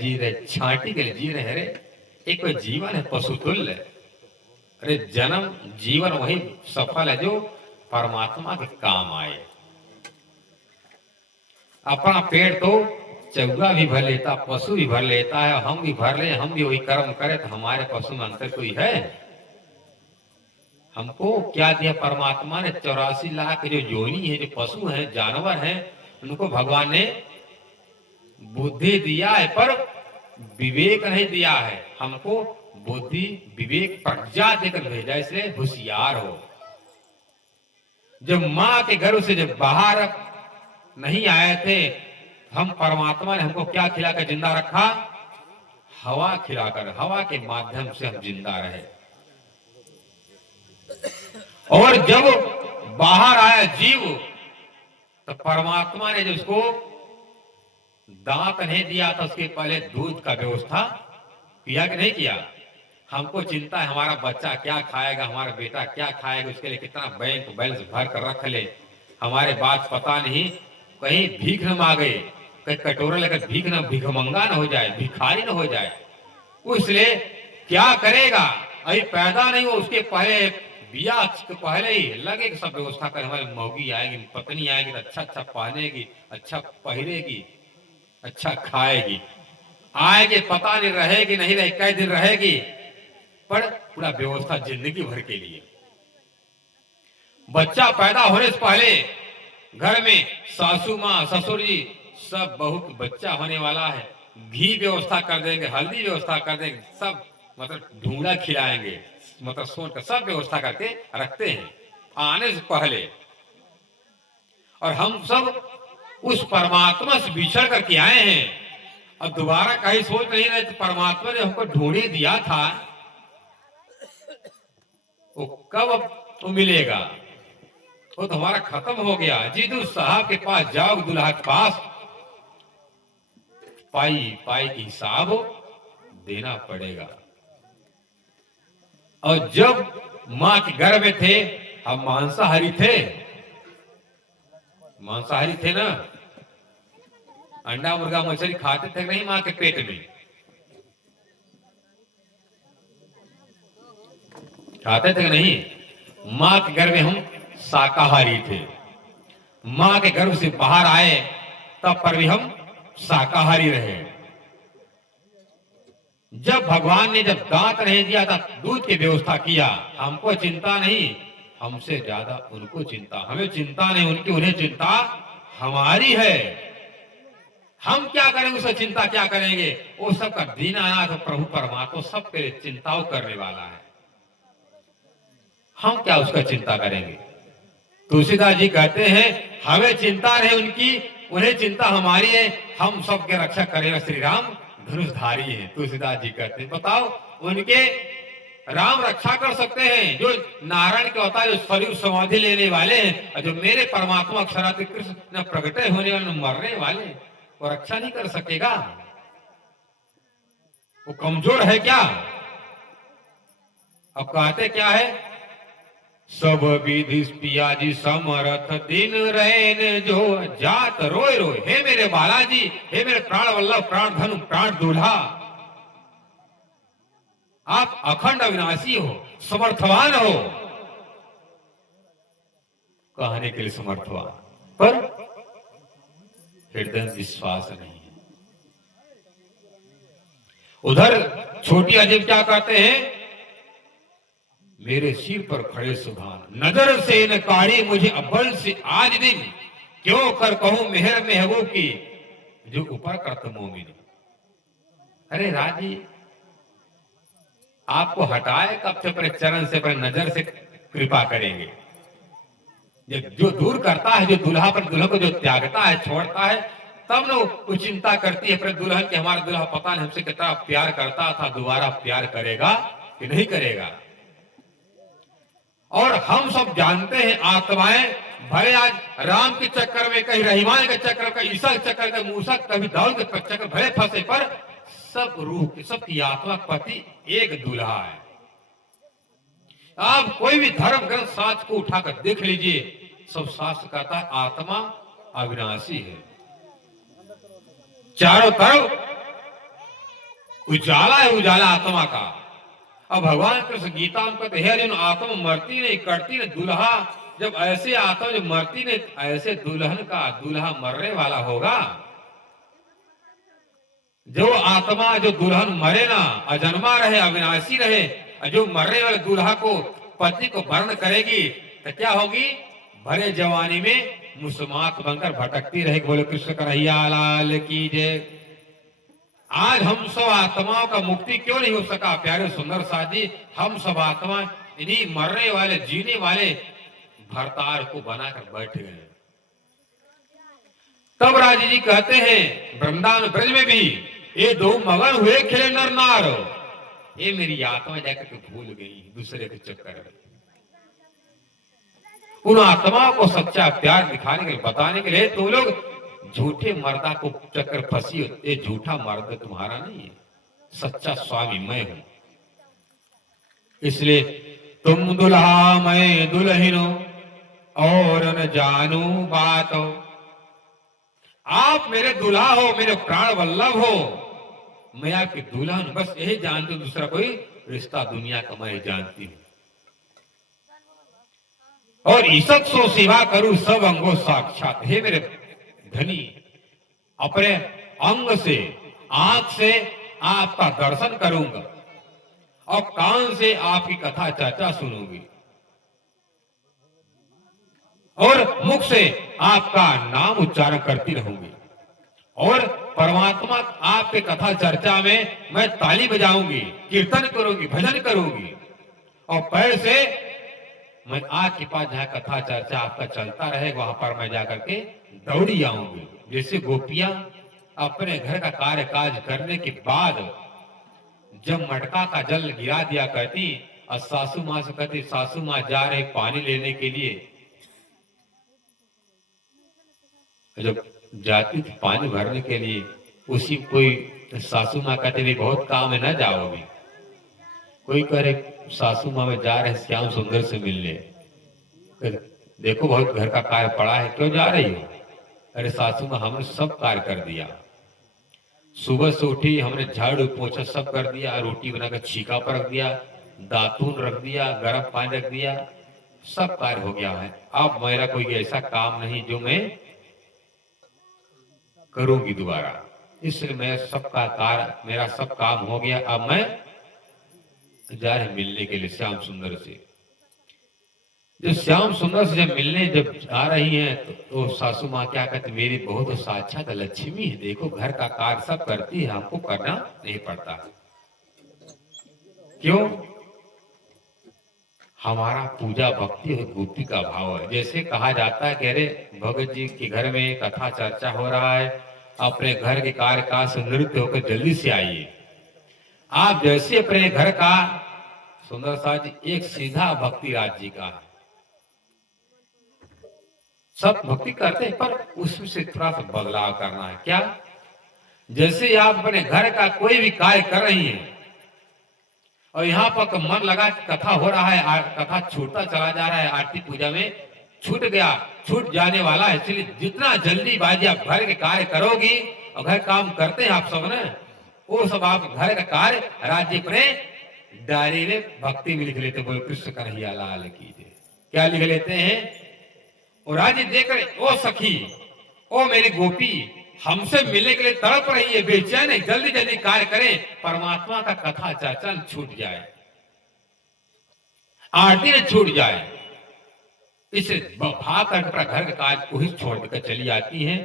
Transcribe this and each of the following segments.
जी रहे, छांटी के लिए जी रहे। अरे एक कोई जीवन है पशुतुल्य। अरे जन्म जीवन वही सफल है जो परमात्मा के काम आए। अपना पेट तो चौगा भी भर लेता, पशु भी भर लेता है, हम भी भर ले, हम भी वही कर्म करें तो हमारे पशु में अंतर कोई है? हमको क्या दिया परमात्मा ने? 84 लाख जो योनि है, जो पशु हैं, जानवर हैं, उनको भगवान ने बुद्धि दिया है पर विवेक नहीं दिया है। हमको बुद्धि विवेक प्रज्ञा देकर भेजा, इसलिए होशियार हो। जब मां के गर्भ से जब बाहर नहीं आए थे, हम परमात्मा ने हमको क्या खिलाकर जिंदा रखा? हवा खिलाकर। हवा के माध्यम से हम जिंदा रहे। और जब बाहर आया जीव तो परमात्मा ने जो उसको दांत नहीं दिया था, उसके पहले दूध का व्यवस्था किया कि नहीं किया? हमको चिंता है हमारा बच्चा क्या खाएगा, हमारा बेटा क्या खाएगा, उसके लिए कितना बैंक बैलेंस भर कर रख ले। हमारे बात पता नहीं कहीं भीख न मांगे, कहीं कटोरा लेकर भीखमंगा न हो जाए, भिखारी न हो जाए। इसलिए क्या करेगा? अभी पैदा नहीं हो, उसके पहले बिया के पहले ही लगे कि सब व्यवस्था कर। हमारी मौगी आएगी, पत्नी आएगी तो अच्छा अच्छा पहनेगी, अच्छा पहनेगी, अच्छा खाएगी। आएगी पता नहीं रहेगी नहीं रहे, कई दिन रहेगी, पर पूरा व्यवस्था जिंदगी भर के लिए। बच्चा पैदा होने से पहले घर में सासू माँ ससुर जी सब बहू बच्चा होने वाला है, घी व्यवस्था कर देंगे, हल्दी व्यवस्था कर देंगे, सब मतलब ढूंढा खिलाएंगे, मतलब सोन का सब व्यवस्था करके रखते हैं आने से पहले। और हम सब उस परमात्मा से बिछड़ करके आए हैं, अब दोबारा कहीं सोच नहीं रहे तो परमात्मा ने हमको ढूंढे दिया था, वो कब वो मिलेगा? वो तो हमारा खत्म हो गया। जीदू साहब के पास जाओ, दुल्हा के पास, पाई पाई की हिसाब देना पड़ेगा। और जब मां के गर्भ में थे हम मांसाहारी थे, मांसाहारी थे ना, अंडा मुर्गा मछली खाते थे नहीं मां के पेट में? खाते थे नहीं? मां के गर्भ में हम शाकाहारी थे। मां के गर्भ से बाहर आए तब पर भी हम शाकाहारी रहे। जब भगवान ने जब दांत नहीं दिया था, दूध की व्यवस्था किया, हमको चिंता नहीं, हमसे ज्यादा उनको चिंता। हमें चिंता नहीं उनकी, उन्हें चिंता हमारी है। हम क्या करेंगे उससे चिंता क्या करेंगे? वो सबका दीनानाथ प्रभु परमात्मा सबके लिए चिंताओं करने वाला है, हम क्या उसका चिंता करेंगे? तुलसीदास जी कहते हैं हमें चिंता रहे उनकी, उन्हें चिंता हमारी है, हम सबके रक्षा करेगा श्री राम धनुषधारी है। तुलसीदास जी कहते हैं बताओ, उनके राम रक्षा कर सकते हैं जो नारायण के अवतार, जो शरीर समाधि लेने वाले हैं, और जो मेरे परमात्मा अक्षरार्थ कृष्ण न प्रकटे होने वाले न मरने वाले, वो रक्षा नहीं कर सकेगा? वो कमजोर है क्या? अब कहते क्या है? सब विधि पियाजी समरथ दिन रैन जो जात रोय रोय। हे मेरे बालाजी, हे मेरे प्राण वल्लभ, प्राण धनु, प्राण दूल्हा, आप अखंड अविनाशी हो, समर्थवान हो। कहने के लिए समर्थवान, पर हृदय विश्वास नहीं है। उधर छोटी अजीब क्या कहते हैं? मेरे सिर पर खड़े सुभान, नजर से न काढ़ी मुझे अव्वल से आज दिन, क्यों कर कहूं मेहर महबूब की, जो ऊपर करत मोमिन। अरे राजी, आपको हटाए कब से अपने चरण से, अपने नजर से कृपा करेंगे? जो दूर करता है, जो दुल्हा पर दुल्हन को जो त्यागता है, छोड़ता है, तब न वो चिंता करती है अपने दुल्हन की, हमारा दुल्हा पता नहीं हमसे कितना प्यार करता था, दोबारा प्यार करेगा कि नहीं करेगा। और हम सब जानते हैं आत्माएं भले आज राम के चक्कर में, कहीं रहीमान के चक्कर, कहीं ईसा के चक्कर, कहीं मूसा, कभी दाऊद के चक्कर भले फंसे, पर सब रूह, सबकी आत्मा पति एक दूल्हा है। आप कोई भी धर्म ग्रंथ शास्त्र को उठाकर देख लीजिए, सब शास्त्र कहता है आत्मा अविनाशी है। चारों तरफ उजाला है, उजाला आत्मा का। अब भगवान कृष्ण गीता में कहते हैं अर्जुन आत्मा मरती नहीं, कटती नहीं। दूल्हा जब ऐसे आत्मा जो मरती नहीं, ऐसे दुल्हन का दूल्हा मरने वाला होगा। जो आत्मा जो दुल्हन मरे ना, अजन्मा रहे, अविनाशी रहे, जो मरने वाले दूल्हा को पति को वर्ण करेगी तो क्या होगी? भरे जवानी में मुसमात बनकर भटकती रहेगी। बोले कृष्ण कन्हैया लाल की जय। आज हम सब आत्माओं का मुक्ति क्यों नहीं हो सका? प्यारे सुंदर साथी, हम सब आत्मा इन्हीं मरने वाले जीने वाले भरतार को बनाकर बैठ गए। तब राजी जी कहते हैं वृंदावन ब्रज में भी ये दो मगन हुए खेले नर नार। ये मेरी आत्मा जाकर के भूल गई दूसरे के चक्कर में। उन आत्माओं को सच्चा प्यार दिखाने के लिए, बताने के लिए तुम लोग झूठे मर्दा को चक्कर फंसी हो। ये झूठा मर्द तुम्हारा नहीं है, सच्चा स्वामी मैं हूं। इसलिए तुम दुल्हा मैं दुल्हनो और न जानू बात हो। आप मेरे दुल्हा हो, मेरे प्राण वल्लभ हो, मैं आपकी दुल्हन, बस यही जानती हूं। दूसरा कोई रिश्ता दुनिया का मैं जानती हूं। और ईसत सो सेवा करूं सब अंगों साक्षात। हे मेरे धनी, अपने अंग से, आंख से आपका दर्शन करूंगा और कान से आपकी कथा चर्चा सुनूंगी और मुख से आपका नाम उच्चारण करती रहूंगी और परमात्मा आपके कथा चर्चा में मैं ताली बजाऊंगी, कीर्तन करूंगी, भजन करूंगी और पैर से मैं आपके पास जहां कथा चर्चा आपका चलता रहे वहां पर मैं जाकर के दौड़ी आऊंगी। जैसे गोपियां अपने घर का कार्य काज करने के बाद जब मटका का जल गिरा दिया करती और सासू मां से कहती सासू मां जा रहे पानी लेने के लिए, जब जाती थी पानी भरने के लिए, उसी कोई सासू मां कहते भी बहुत काम है, न जाओ अभी। कोई कह रहे सासू मां में जा रहे श्याम सुंदर से मिलने, देखो बहुत घर का कार्य पड़ा है, क्यों जा रही हो? अरे सासू मां हमने सब कार्य कर दिया, सुबह से उठी हमने झाड़ू पोछा सब कर दिया, रोटी बनाकर छीका पर रख दिया, दातून रख दिया, गर्म पानी रख दिया, सब कार्य हो गया है। अब मेरा कोई ऐसा काम नहीं जो मैं करूंगी दोबारा, इसलिए मैं सबका कार्य, मेरा सब काम हो गया। अब मैं जा रहे मिलने के लिए श्याम सुंदर से। जब श्याम सुंदर से जब मिलने जब आ रही हैं तो सासू माँ क्या कहती, मेरी बहू तो साक्षात लक्ष्मी है, देखो घर का कार्य सब करती है, हमको करना नहीं पड़ता। क्यों? हमारा पूजा भक्ति और गोपी का भाव है। जैसे कहा जाता है कि अरे भगत जी के घर में कथा चर्चा हो रहा है, अपने घर के कार्य काज से निवृत्त होकर जल्दी से आइए। आप जैसे अपने घर का सुंदर साथ जी एक सीधा भक्ति राज जी का है, सब भक्ति करते हैं पर उसमें से थोड़ा सा बदलाव करना है। क्या? जैसे आप अपने घर का कोई भी कार्य कर रही हैं और यहाँ पर मन लगा कथा हो रहा है, कथा छूटता चला जा रहा है, आरती पूजा में छूट गया, छूट जाने वाला है, इसलिए जितना जल्दीबाजी आप घर के कार्य करोगी और घर काम करते हैं आप सब ने, वो सब आप घर का कार्य राज्य अपने डायरी में भक्ति में लिख लेते। बोले कृष्ण कन्हैया लाल की जय। क्या लिख लेते हैं? और राज्य देख रहे, ओ सखी, ओ मेरी गोपी, हमसे मिलने के लिए तड़प रही है, बेचैन है, जल्दी जल्दी कार्य करें, परमात्मा का कथा चर्चा छूट जाए, आरती न छूट जाए। इसे भाग कर अपना घर का कार्य को ही छोड़ देकर चली आती हैं।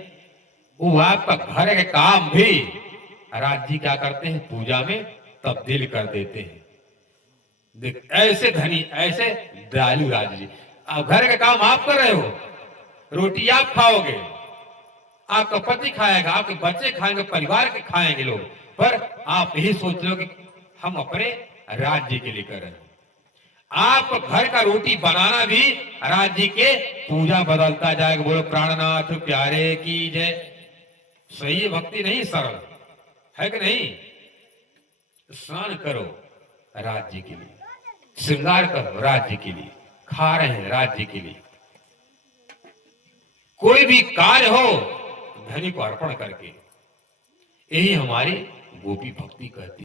वो आपका घर के काम भी राज जी क्या करते हैं, पूजा में तब्दील कर देते हैं। देख ऐसे धनी, ऐसे दयालु राज जी। अब घर का काम आप कर रहे हो, रोटी आप खाओगे, आपका पति खाएगा, आपके बच्चे खाएंगे, परिवार के खाएंगे लोग, पर आप यही सोच लो कि हम अपने राज्य के लिए कर रहे हैं। आप घर का रोटी बनाना भी राज्य के पूजा बदलता जाएगा। बोलो प्राणनाथ प्यारे की जय। सही भक्ति नहीं, सरल है कि नहीं? स्नान करो राज्य के लिए, श्रृंगार करो राज्य के लिए, खा रहे हैं राज्य के लिए, कोई भी कार्य हो धनी को अर्पण करके, यही हमारी गोपी भक्ति कहती है।